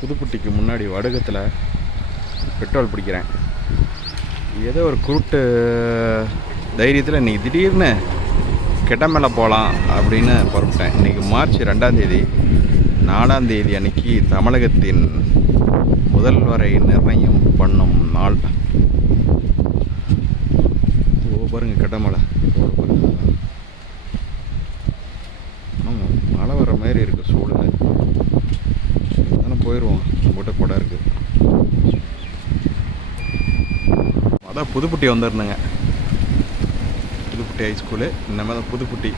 புதுப்பட்டிக்கு முன்னாடி வடுகத்தில் பெட்ரோல் பிடிக்கிறேன். ஏதோ ஒரு குருட்டு தைரியத்தில் இன்றைக்கி திடீர்னு கெட்ட மேலே போகலாம் அப்படின்னு புறப்பட்டேன். இன்றைக்கி மார்ச் 2 4 அன்னைக்கு தமிழகத்தின் முதல்வரை நிர்ணயம் பண்ணும் நாள். பாருங்க கெட்டமலை மழை வர மாதிரி இருக்குது சூழல். தானே போயிடுவோம். போட்ட குடம் இருக்குது. அதான் புதுப்பட்டி வந்துருந்தேங்க. புதுப்பட்டி ஹைஸ்கூலு. இந்த மாதிரி தான் புதுப்பட்டி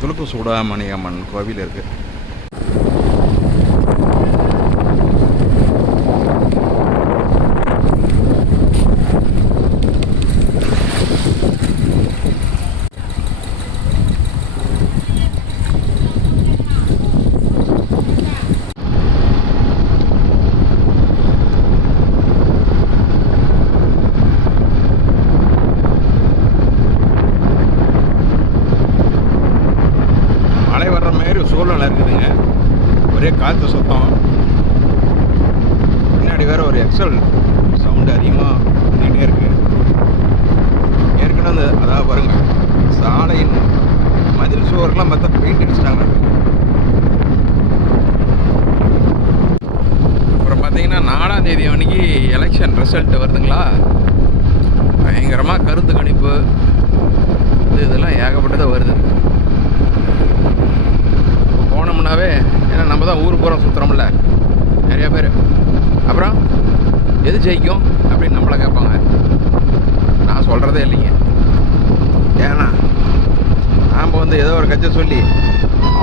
துலுக்கு சூடாமணி அம்மன் கோவில் இருக்குது. சூழ்நிலை இருக்குதுங்க. ஒரே காற்று சுத்தம். பின்னாடி வேறு ஒரு எக்ஸல் சவுண்டு அதிகமாக வந்துகிட்டே இருக்குது. ஏற்கனவே அதாவது பாருங்கள், சாலையின் மதில் சுவர்கள்லாம் பார்த்தா பெயிண்ட் அடிச்சிட்டாங்க. அப்புறம் பார்த்தீங்கன்னா 4 அன்னைக்கு எலெக்ஷன் ரிசல்ட் வருதுங்களா. பயங்கரமாக கருத்து கணிப்பு இதெல்லாம் ஏகப்பட்டதாக வருது. போனோம்னாவே ஏன்னா நம்ம தான் ஊர் பூரா சுற்றுறோம்ல நிறையா பேர். அப்புறம் எது ஜெயிக்கும் அப்படின்னு நம்மளை கேட்பாங்க. நான் சொல்கிறதே இல்லைங்க. ஏன்னா நாம் வந்து ஏதோ ஒரு கட்சி சொல்லி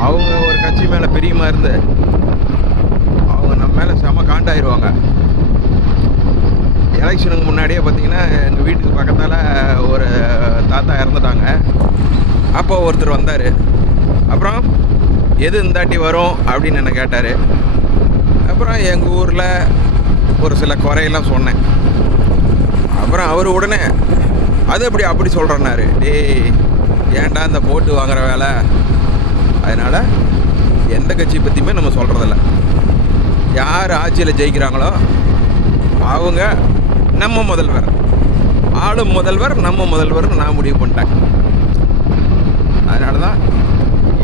அவங்க ஒரு கட்சி மேலே பிரியமாக இருந்து அவங்க நம்ம மேலே செம காண்டாயிருவாங்க. எலெக்ஷனுக்கு முன்னாடியே பார்த்திங்கன்னா எங்கள் வீட்டுக்கு பக்கத்தால் ஒரு தாத்தா இறந்துட்டாங்க. அப்போ ஒருத்தர் வந்தார். அப்புறம் எது இந்தாட்டி வரும் அப்படின்னு என்ன கேட்டார். அப்புறம் எங்கள் ஊரில் ஒரு சில குறையெல்லாம் சொன்னேன். அப்புறம் அவர் உடனே அது அப்படி சொல்கிறேன்னாரு. ஏன்டா இந்த போட்டு வாங்குகிற வேலை. அதனால் எந்த கட்சி பற்றியுமே நம்ம சொல்கிறதில்ல. யார் ஆட்சியில் ஜெயிக்கிறாங்களோ அவங்க நம்ம முதல்வர், ஆளும் முதல்வர் நம்ம முதல்வர்னு நான் முடிவு பண்ணிட்டேன். அதனால தான்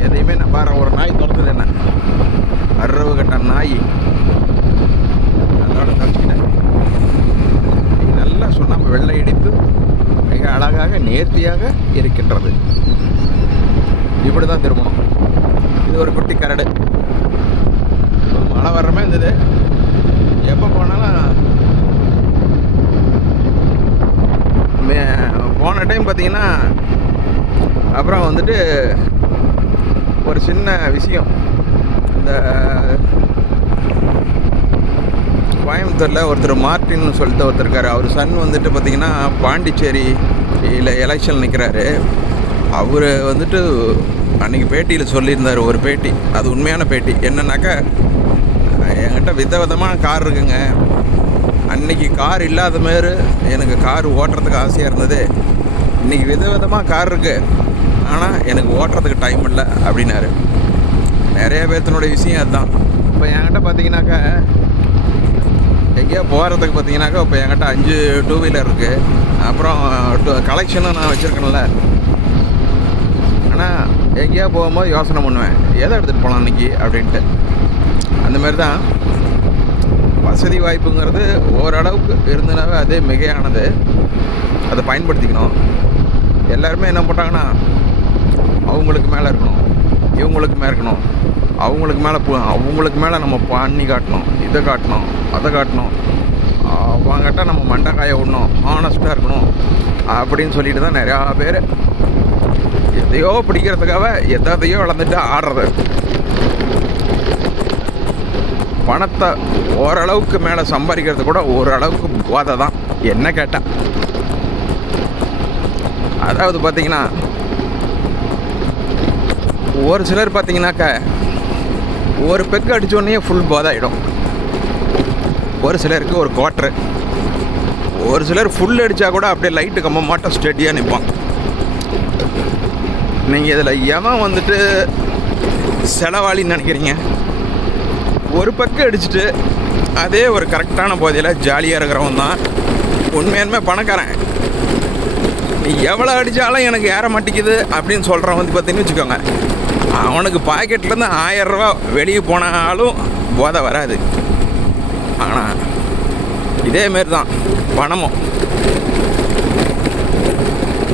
எதையுமே நான் பாரு. ஒரு நாய் துரத்துது என்ன, அறவு கட்ட நாய், அதோட தப்பிச்சிக்கிட்டேன். நல்லா சுண்ணாம்பு வெள்ளை இடிப்பு மிக அழகாக நேர்த்தியாக இருக்கின்றது. இப்படி தான் திரும்பணும். இது ஒரு குட்டி கரடு. மழை வர்ற மாதிரி இருந்தது. எப்போ போனாலும் போன டைம் பார்த்தீங்கன்னா அப்புறம் வந்துட்டு ஒரு சின்ன விஷயம். இந்த கோயம்புத்தூரில் ஒருத்தர் மார்ட்டின்னு சொல்லிட்டு ஒருத்தர் இருக்கார். அவர் சன் வந்துட்டு பார்த்திங்கன்னா பாண்டிச்சேரியில் எலெக்ஷன் நிற்கிறாரு. அவர் வந்துட்டு அன்றைக்கி பேட்டியில் சொல்லியிருந்தார். ஒரு பேட்டி, அது உண்மையான பேட்டி. என்னன்னாக்கா, என்கிட்ட விதவிதமான கார் இருக்குங்க. அன்றைக்கி கார் இல்லாத மாரி எனக்கு கார் ஓட்டுறதுக்கு ஆசையாக இருந்தது. இன்றைக்கி விதவிதமாக கார் இருக்குது, ஆனால் எனக்கு ஓட்டுறதுக்கு டைம் இல்லை அப்படின்னாரு. நிறைய பேர்த்தினுடைய விஷயம் அதுதான். இப்போ என்கிட்ட பார்த்தீங்கன்னாக்கா எங்கேயோ போகிறதுக்கு பார்த்தீங்கன்னாக்கா இப்போ என்கிட்ட 5 டூ வீலர் இருக்குது. அப்புறம் கலெக்ஷனும் நான் வச்சுருக்கேன்ல. ஆனால் எங்கேயோ போகும்போது யோசனை பண்ணுவேன், எதை எடுத்துகிட்டு போகலாம் இன்றைக்கி அப்படின்ட்டு. அந்தமாரி தான் வசதி வாய்ப்புங்கிறது ஓரளவுக்கு இருந்தனாவே அதே மிகையானது. அதை பயன்படுத்திக்கணும். எல்லாருமே என்ன பண்ணுறாங்கன்னா, அவங்களுக்கு மேலே இருக்கணும், இவங்களுக்கு மேலே இருக்கணும், அவங்களுக்கு மேலே நம்ம பண்ணி காட்டணும், இதை காட்டணும், அதை காட்டணும், அவங்ககிட்ட நம்ம மண்டைக்காய விடணும், ஆனஸ்ட்டாக இருக்கணும் அப்படின்னு சொல்லிட்டு தான் நிறையா பேர் எதையோ பிடிக்கிறதுக்காக எதையோ வளர்ந்துட்டு ஆடுறது. பணத்தை ஓரளவுக்கு மேலே சம்பாதிக்கிறது கூட ஓரளவுக்கு போதை தான் என்ன கேட்டால். அதாவது பார்த்திங்கன்னா ஒரு சிலர் பார்த்திங்கனாக்க ஒரு பெக்கு அடித்தோடனே ஃபுல் போதை ஆகிடும். ஒரு சிலருக்கு ஒரு குவார்ட்ரு, ஒரு சிலர் ஃபுல் அடித்தா கூட அப்படியே லைட்டு கம்ப மாட்டோம் ஸ்டெடியாக நிற்பான். நீங்கள் இதில் எவன் வந்துட்டு செலவாளின்னு நினைக்கிறீங்க? ஒரு பக்கம் அடிச்சுட்டு அதே ஒரு கரெக்டான போதையில் ஜாலியாக இருக்கிறவன் தான் உண்மையாலுமே பணக்காரன். நீ எவ்வளோ அடித்தாலும் எனக்கு ஏற மாட்டேங்குது அப்படின்னு சொல்கிறவன் வந்து பார்த்தீங்கன்னு வச்சுக்கோங்க, அவனுக்கு பாக்கெட்லேருந்து 1000 ரூபா வெளியே போனாலும் போதை வராது. ஆனால் இதேமாரி தான் பணமும்.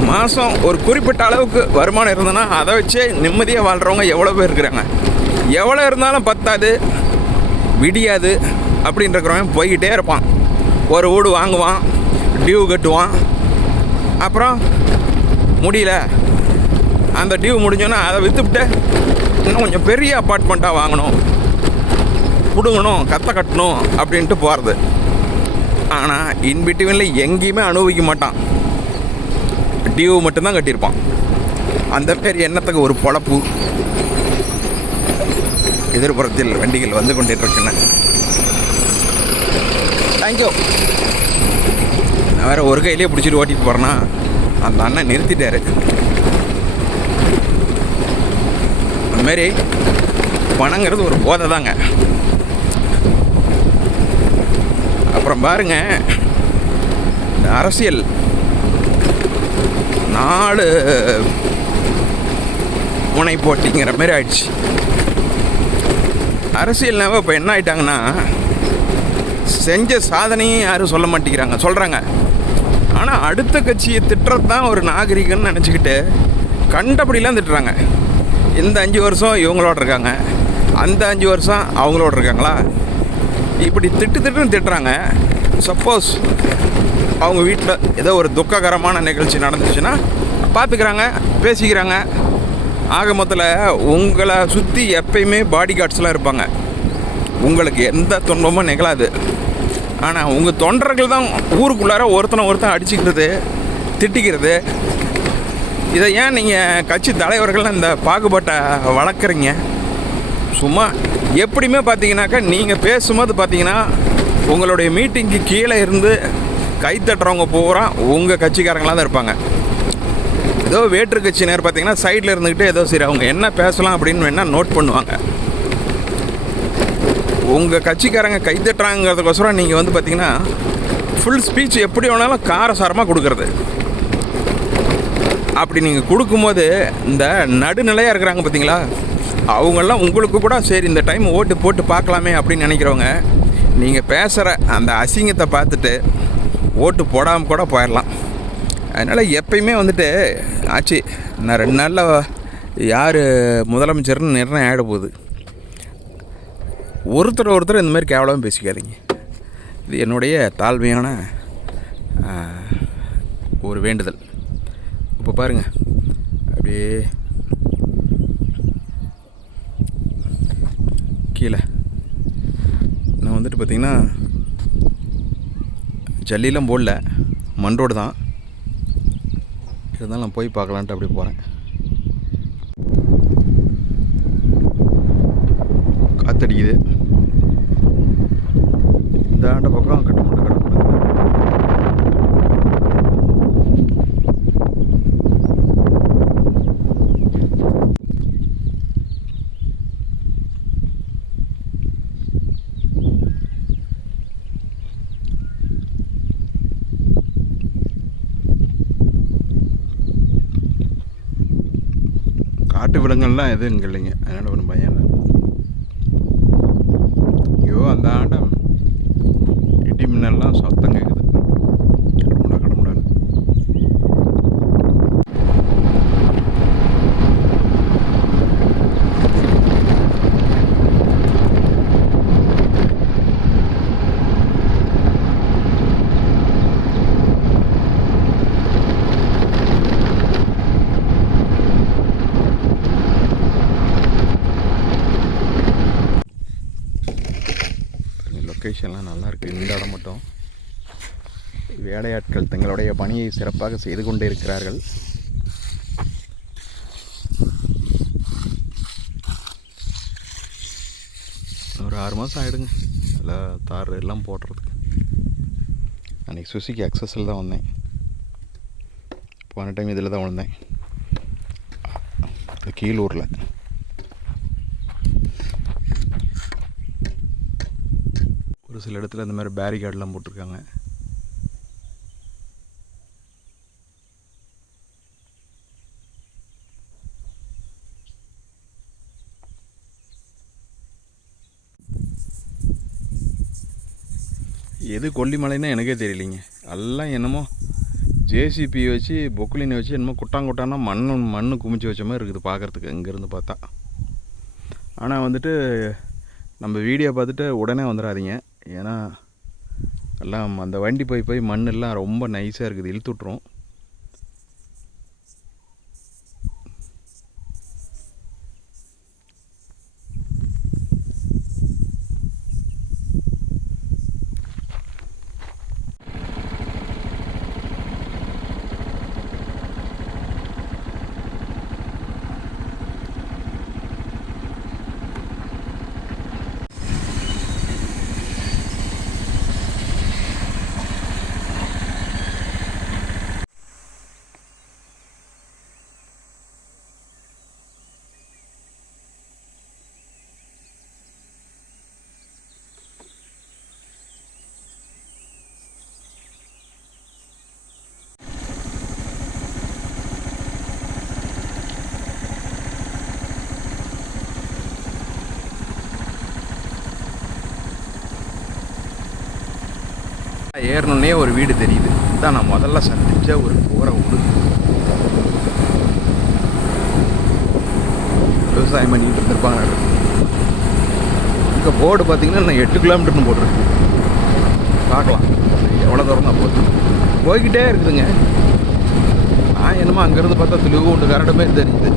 மாதம் ஒரு குறிப்பிட்ட அளவுக்கு வருமானம் இருந்ததுன்னா அதை வச்சே நிம்மதியாக வாழ்கிறவங்க எவ்வளோ பேர் இருக்கிறாங்க. எவ்வளோ இருந்தாலும் பத்தாது, விடியாது அப்படின்ற இருக்கிறவன் போய்கிட்டே இருப்பான். ஒரு வீடு வாங்குவான், டியூ கட்டுவான், அப்புறம் முடியல அந்த டியூ முடிஞ்சோன்னா அதை விற்றுவிட்டு இன்னும் கொஞ்சம் பெரிய அப்பார்ட்மெண்ட்டாக வாங்கணும், பிடுங்கணும், கற்றை கட்டணும் அப்படின்ட்டு போகிறது. ஆனால் இன்பிட்வீனில் எங்கேயுமே அனுபவிக்க மாட்டான், டியூ மட்டும்தான் கட்டியிருப்பான். அந்த பேர் எண்ணத்துக்கு ஒரு பொழப்பு. எதிர்ப்புறத்தில் வண்டிகள் வந்து கொண்டிருக்கின்றன. தேங்க்யூ. நான் வேறு ஒரு கையிலே பிடிச்சிட்டு ஓட்டிகிட்டு போகிறேன்னா அந்த அண்ணன் நிறுத்திட்டாரு. அதுமாரி பணங்கிறது ஒரு போதை தாங்க. அப்புறம் பாருங்க, இந்த அரசியல் 4 முனை போட்டிங்கிற மாதிரி ஆயிடுச்சு. அரசியல்னாவே இப்போ என்ன ஆகிட்டாங்கன்னா, செஞ்ச சாதனையும் யாரும் சொல்ல மாட்டேங்கிறாங்க, சொல்கிறாங்க. ஆனால் அடுத்த கட்சியை திட்டுறது தான் ஒரு நாகரிகம்னு நினச்சிக்கிட்டு கண்டபடிலாம் திட்டுறாங்க. இந்த 5 வருஷம் இவங்களோட இருக்காங்க, அந்த 5 வருஷம் அவங்களோட இருக்காங்களா, இப்படி திட்டுன்னு திட்டுறாங்க. சப்போஸ் அவங்க வீட்டில் ஏதோ ஒரு துக்ககரமான நிகழ்ச்சி நடந்துச்சுன்னா பார்த்துக்கிறாங்க, பேசிக்கிறாங்க. ஆக மொத்தத்தில் உங்களை சுற்றி எப்பயுமே பாடி கார்ட்ஸ்லாம் இருப்பாங்க. உங்களுக்கு எந்த துன்பமும் நிகழாது. ஆனால் உங்கள் தொண்டர்கள் தான் ஊருக்குள்ளார ஒருத்தன் அடிச்சுக்கிறது, திட்டிக்கிறது. இதை ஏன் நீங்கள் கட்சி தலைவர்கள் இந்த பாகுபாட்டை வளர்க்குறீங்க? சும்மா எப்படியுமே பார்த்தீங்கன்னாக்கா, நீங்கள் பேசும்போது பார்த்தீங்கன்னா உங்களுடைய மீட்டிங்க்கு கீழே இருந்து கைத்தட்டுறவங்க பூரா உங்கள் கட்சிக்காரங்களாக தான் இருப்பாங்க. ஏதோ வேற்று கட்சியினர் பார்த்தீங்கன்னா சைடில் இருந்துக்கிட்டு ஏதோ சரி அவங்க என்ன பேசலாம் அப்படின்னு வேணால் நோட் பண்ணுவாங்க. உங்கள் கட்சிக்காரங்க கைத்தட்டுறாங்கிறதுக்கோசரம் நீங்கள் வந்து பார்த்தீங்கன்னா ஃபுல் ஸ்பீச் எப்படி வேணாலும் காரசாரமாக கொடுக்கறது. அப்படி நீங்கள் கொடுக்கும்போது இந்த நடுநிலையாக இருக்கிறாங்க பார்த்தீங்களா, அவங்கெல்லாம் உங்களுக்கு கூட சரி இந்த டைம் ஓட்டு போட்டு பார்க்கலாமே அப்படின்னு நினைக்கிறவங்க, நீங்கள் பேசுகிற அந்த அசிங்கத்தை பார்த்துட்டு ஓட்டு போடாமல் கூட போயிடலாம். அதனால் எப்பயுமே வந்துட்டு ஆச்சு நான் 2 நாளில் யார் முதலமைச்சர்னு நிர்ணயம் ஆகிட போகுது. ஒருத்தர் இந்த மாதிரி கேவலமாக பேசிக்காதீங்க. இது என்னுடைய தாழ்மையான ஒரு வேண்டுதல். இப்போ பாருங்கள், அப்படியே கீழே நான் வந்துட்டு பார்த்திங்கன்னா ஜல்லிலாம் போடல, மண் ரோடு தான். இருந்தாலும் நான் போய் பார்க்கலான்ட்டு அப்படி போகிறேன். காற்றடிக்குது. இந்த ஆண்ட பக்கம் கட்ட மாட்டேன். காட்டு விலங்குகள்லாம் எதுவும் இங்கே இல்லைங்க, அதனால் ஒன்றும் பயம் இல்லை. ஐயோ அந்த ஆண்டம் இடி மின்னல்லாம் சத்தம் கேட்குது. கடமுடான்னு லொக்கேஷன்லாம் நல்லாயிருக்கு. இந்த இடம் மட்டும் வேலையாட்கள் தங்களுடைய பணியை சிறப்பாக செய்து கொண்டே இருக்கிறார்கள். ஒரு 6 மாதம் ஆகிடுங்க அதில் தார் எல்லாம் போடுறதுக்கு. அன்றைக்கி சுசிக்கு அக்சஸில் தான் வந்தேன். போன டைம் இதில் தான் வந்தேன், கீழூரில். ஒரு சில இடத்துல இந்த மாதிரி பேரிகார்டெலாம் போட்டிருக்காங்க. எது கொல்லிமலைன்னு எனக்கே தெரியலிங்க. எல்லாம் என்னமோ ஜேசிபி வச்சு பொக்குலினை வச்சு என்னமோ குட்டாங்குட்டானா மண் குமிச்சு வச்ச மாதிரி இருக்குது பார்க்குறதுக்கு இங்கேருந்து பார்த்தா. ஆனால் வந்துட்டு நம்ம வீடியோ பார்த்துட்டு உடனே வந்துடாதீங்க. ஏன்னா எல்லாம் அந்த வண்டி போய் மண்ணெல்லாம் ரொம்ப நைஸாக இருக்குது, இழுத்து விட்ரும். ஏறணுன்னே ஒரு வீடு தெரியுது. இதுதான் நான் முதல்ல சந்திச்ச ஒரு போகிற ஊர். விவசாயம் பண்ணிக்கிட்டு இருந்திருப்பாங்க. இங்கே போர்டு பார்த்தீங்கன்னா நான் 8 கிலோமீட்டர்னு போட்டிருக்கு. பார்க்கலாம் எவ்வளோ தூரம் தான் போய்கிட்டே இருக்குதுங்க. நான் என்னமோ அங்கேருந்து பார்த்தா துளிவுண்டு கரடுமே தெரியுது.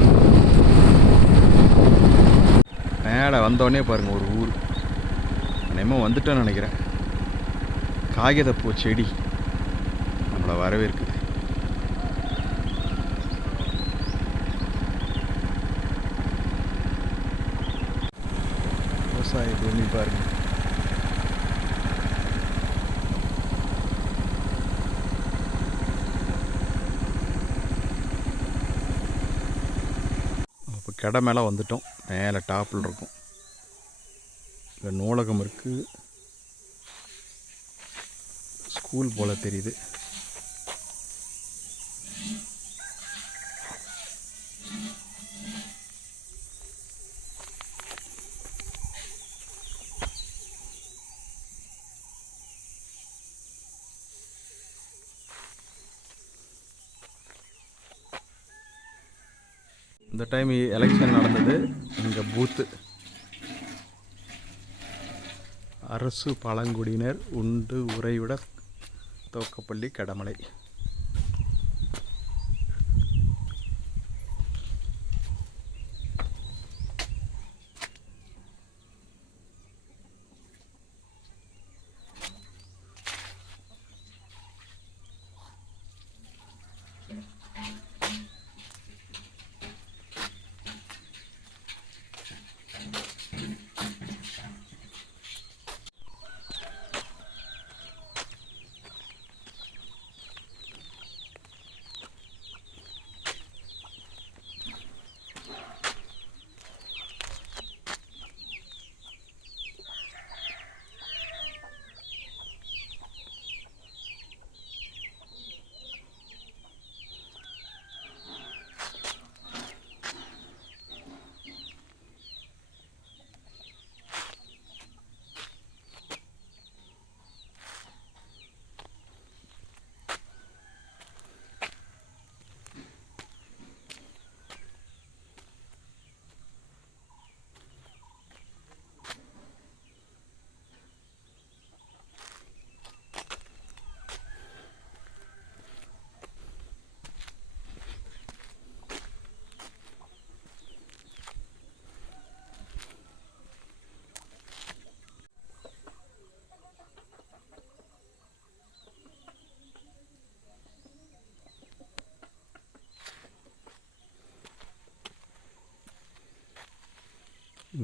மேலே வந்தோடனே பாருங்கள் ஒரு ஊர். என்னமோ வந்துட்டேன்னு நினைக்கிறேன். காகிதப்பூ செடி நம்மளை வரவேற்குது. விவசாய பூமி பாருங்க. அப்போ கடை மேலே வந்துட்டோம். மேலே டாப்பில் இருக்கும். இங்கே நூலகம் இருக்குது. ஸ்கூல் போல தெரியுது. இந்த டைம் எலெக்ஷன் நடந்தது. இங்கே பூத்து அரசு பழங்குடியினர் உண்டு உறைவிட தோக்கப்பள்ளி கடமலை.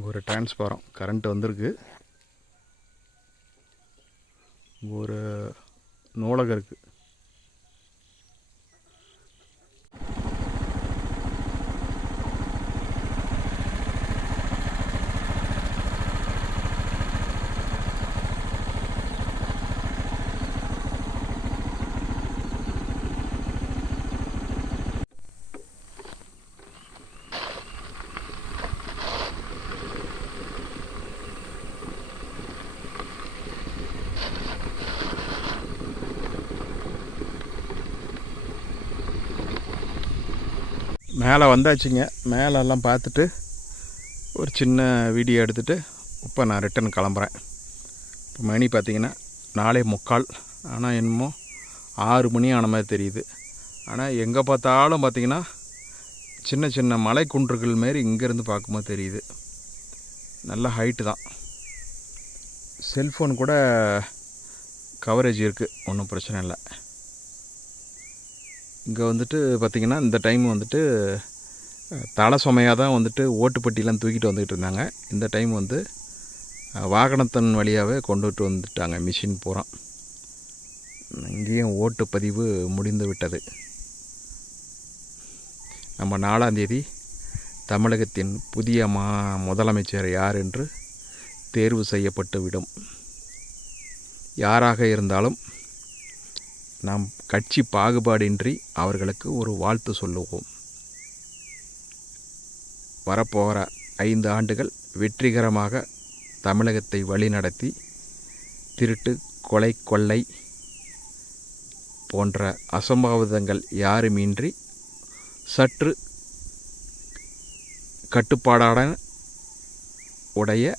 ஒரு டிரான்ஸ்ஃபாரம் கரண்ட் வந்திருக்கு. ஒரு நூலகம் இருக்குது. மேலே வந்தாச்சுங்க. மேலெல்லாம் பார்த்துட்டு ஒரு சின்ன வீடியோ எடுத்துகிட்டு இப்போ நான் ரிட்டன் கிளம்புறேன். இப்போ மணி பார்த்திங்கன்னா 4:45. ஆனால் என்னமோ 6 மணி ஆன மாதிரி தெரியுது. ஆனால் எங்கே பார்த்தாலும் பார்த்திங்கன்னா சின்ன சின்ன மலை குன்றுகள் மாரி இங்கேருந்து பார்க்கும்போது தெரியுது. நல்ல ஹைட்டு தான். செல்ஃபோன் கூட கவரேஜ் இருக்குது, ஒன்றும் பிரச்சனை இல்லை. இங்கே வந்துட்டு பார்த்திங்கன்னா இந்த டைம் வந்துட்டு தலை சுமையாக தான் வந்துட்டு ஓட்டுப்பட்டிலாம் தூக்கிட்டு வந்துக்கிட்டு இருந்தாங்க. இந்த டைம் வந்து வாகனத்தின் வழியாகவே கொண்டுட்டு வந்துட்டாங்க மிஷின் பூரா. இங்கேயும் ஓட்டுப்பதிவு முடிந்து விட்டது. நம்ம 4ஆம் தேதி தமிழகத்தின் புதிய முதலமைச்சர் யார் என்று தேர்வு செய்யப்பட்டு விடும். யாராக இருந்தாலும் நாம் கட்சி பாகுபாடின்றி அவர்களுக்கு ஒரு வாழ்த்து சொல்லுவோம். வரப்போகிற 5 ஆண்டுகள் வெற்றிகரமாக தமிழகத்தை வழிநடத்தி திருட்டு, கொலை, கொள்ளை போன்ற அசம்பாவிதங்கள் யாருமின்றி சற்று கட்டுப்பாடான உடைய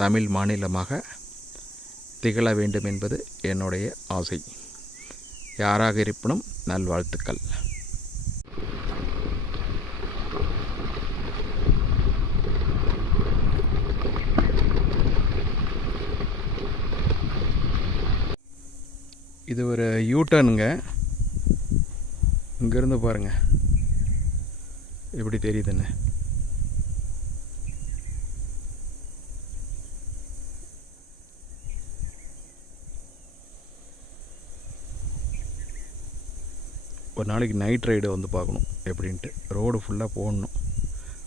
தமிழ் மாநிலமாக திகழ வேண்டும் என்பது என்னுடைய ஆசை. யாராக இருப்பினும் நல்வாழ்த்துக்கள். இது ஒரு யூட்டர்னுங்க. இங்கேருந்து பாருங்கள் எப்படி தெரியுதுன்னு. ஒரு நாளைக்கு நைட் ரைடு வந்து பார்க்கணும் எப்படின்ட்டு. ரோடு ஃபுல்லாக போடணும்.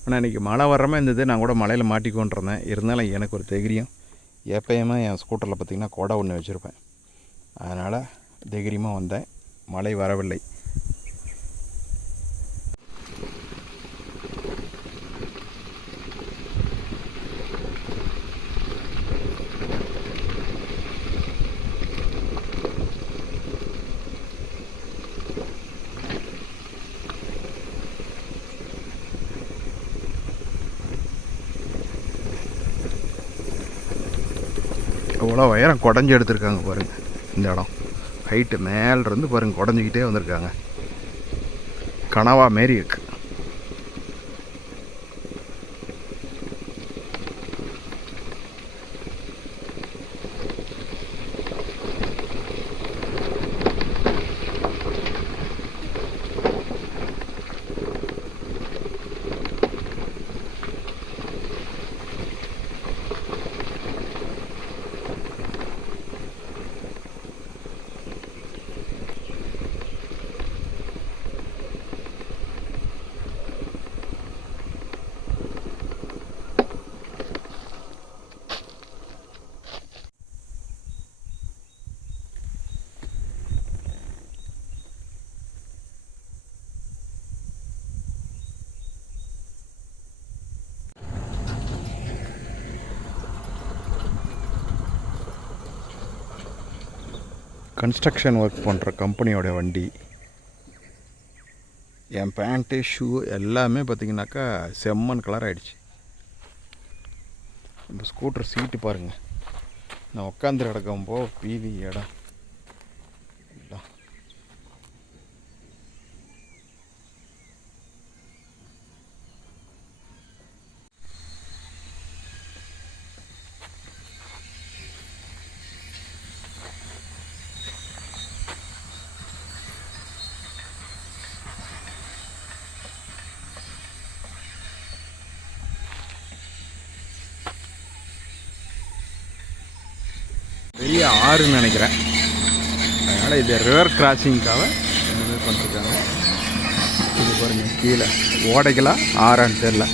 ஆனால் இன்றைக்கி மழை வர்றமே இருந்தது. நான் கூட மழையில் மாட்டிக்கொண்டிருந்தேன். இருந்தாலும் எனக்கு ஒரு தைரியம். எப்பயுமே என் ஸ்கூட்டரில் பார்த்திங்கன்னா கொடை ஒன்று வச்சுருப்பேன். அதனால் தைரியமாக வந்தேன். மழை வரவில்லை. அவ்வளோ உயரம் குடஞ்சி எடுத்துருக்காங்க பாருங்கள். இந்த இடம் ஹைட்டு மேலேருந்து பாருங்கள் குடஞ்சிக்கிட்டே வந்திருக்காங்க. கனவா மாரி இருக்கு. கன்ஸ்ட்ரக்ஷன் ஒர்க் பண்ணுற கம்பெனியோட வண்டி. என் பேண்ட்டு, ஷூ எல்லாமே பார்த்திங்கனாக்கா செம்மண் கலர் ஆகிடுச்சு. இந்த ஸ்கூட்டர் சீட்டு பாருங்கள். நான் உட்காந்து கிடக்கும்போ பீதி இடம். பெரிய ஆறுன்னு நினைக்கிறேன். அதனால் இது ரிவர் கிராசிங்காக இந்த மாதிரி பண்ணிருக்காங்க. இது பாருங்கள், கீழே ஓடைகளா ஆறான்னு தெரில.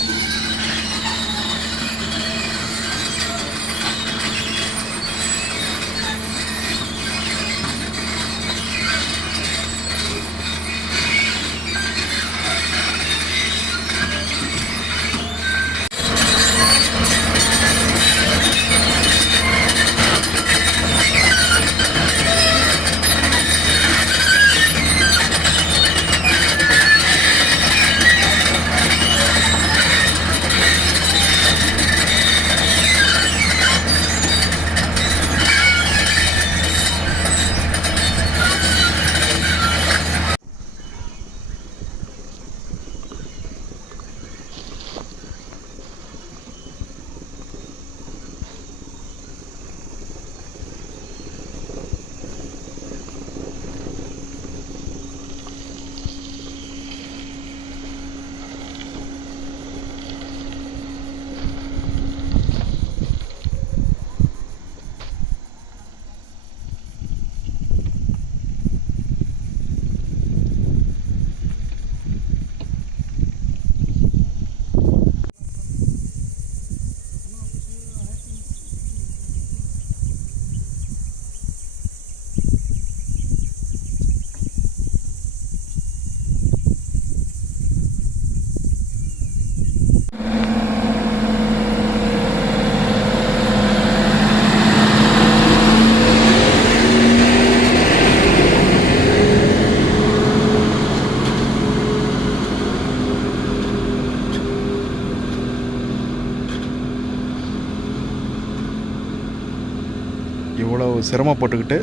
இவ்வளவு சிரமப்பட்டுக்கிட்டு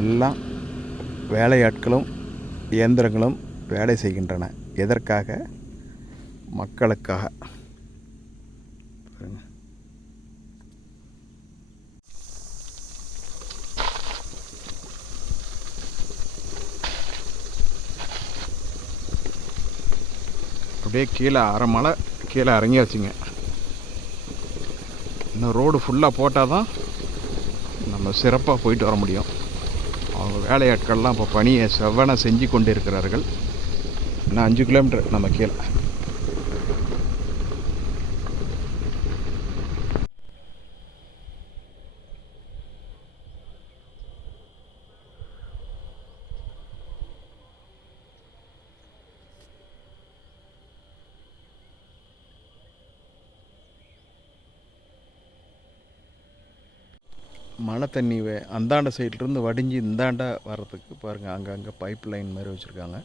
எல்லாம் வேலையாட்களும் இயந்திரங்களும் வேலை செய்கின்றன. எதற்காக? மக்களுக்காக. அப்படியே கீழே அரை மலை கீழே இறங்கியாச்சுங்க. இன்னும் ரோடு ஃபுல்லாக போட்டால் தான் நம்ம சிறப்பாக போயிட்டு வர முடியும். அவங்க வேலையாட்கள்லாம் இப்போ பணியை செவ்வன செஞ்சு கொண்டு இருக்கிறார்கள். இன்னும் 5 கிலோமீட்டர் நம்ம கீழே. மழை தண்ணி அந்தாண்ட சைட்லேருந்து வடிஞ்சு இந்தாண்ட வர்றதுக்கு பாருங்கள், அங்கங்கே பைப் லைன் மாதிரி வச்சுருக்காங்க.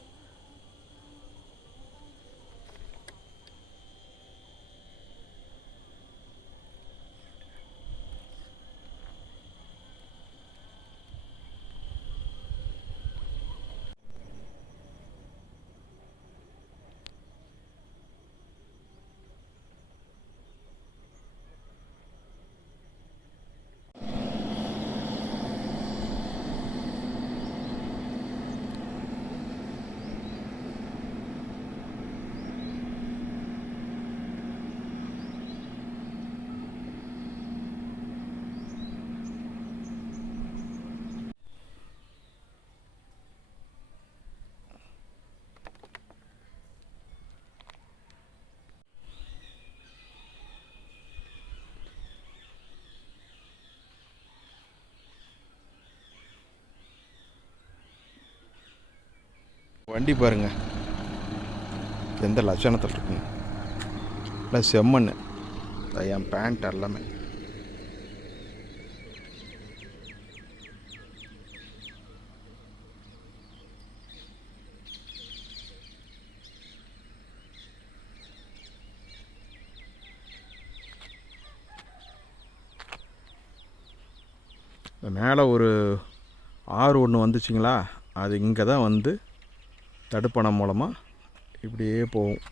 வண்டி பாருங்கள் எந்த லட்சணத்தில் இருக்குங்க. இல்லை செம்மண். என் பேண்ட் எல்லாமே மேலே ஒரு ஆறு ஒன்று வந்துச்சுங்களா, அது இங்கே தான் வந்து தடுப்பணம் மூலமாக இப்படியே போகும்.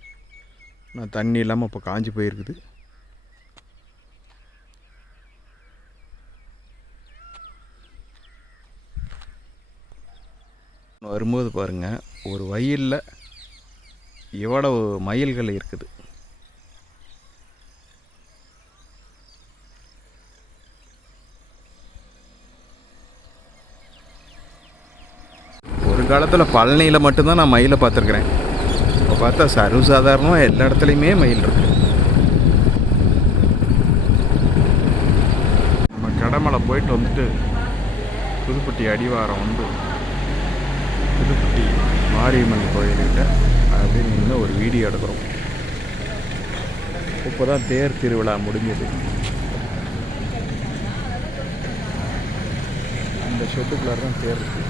நான் தண்ணி இல்லாமல் இப்போ காஞ்சி போயிருக்குது. வரும்போது பாருங்கள், ஒரு வயலில் எவ்வளவு மயில்கள் இருக்குது. ஒரு காலத்தில் பழனியில் மட்டும்தான் நான் மயிலை பார்த்துருக்குறேன். இப்போ பார்த்தா சர்வசாதாரணமாக எல்லா இடத்துலையுமே மயில் இருக்குது. நம்ம கடமலை போயிட்டு வந்துட்டு புதுப்பட்டி அடிவாரம் வந்து புதுப்பட்டி மாரியம்மன் கோயில்கிட்ட அப்படின்னு இன்னும் ஒரு வீடியோ எடுக்கிறோம். இப்போ தான் தேர் திருவிழா முடிஞ்சது. இந்த ஷெட்டுக்குள்ளார தான் தேர் இருக்குது.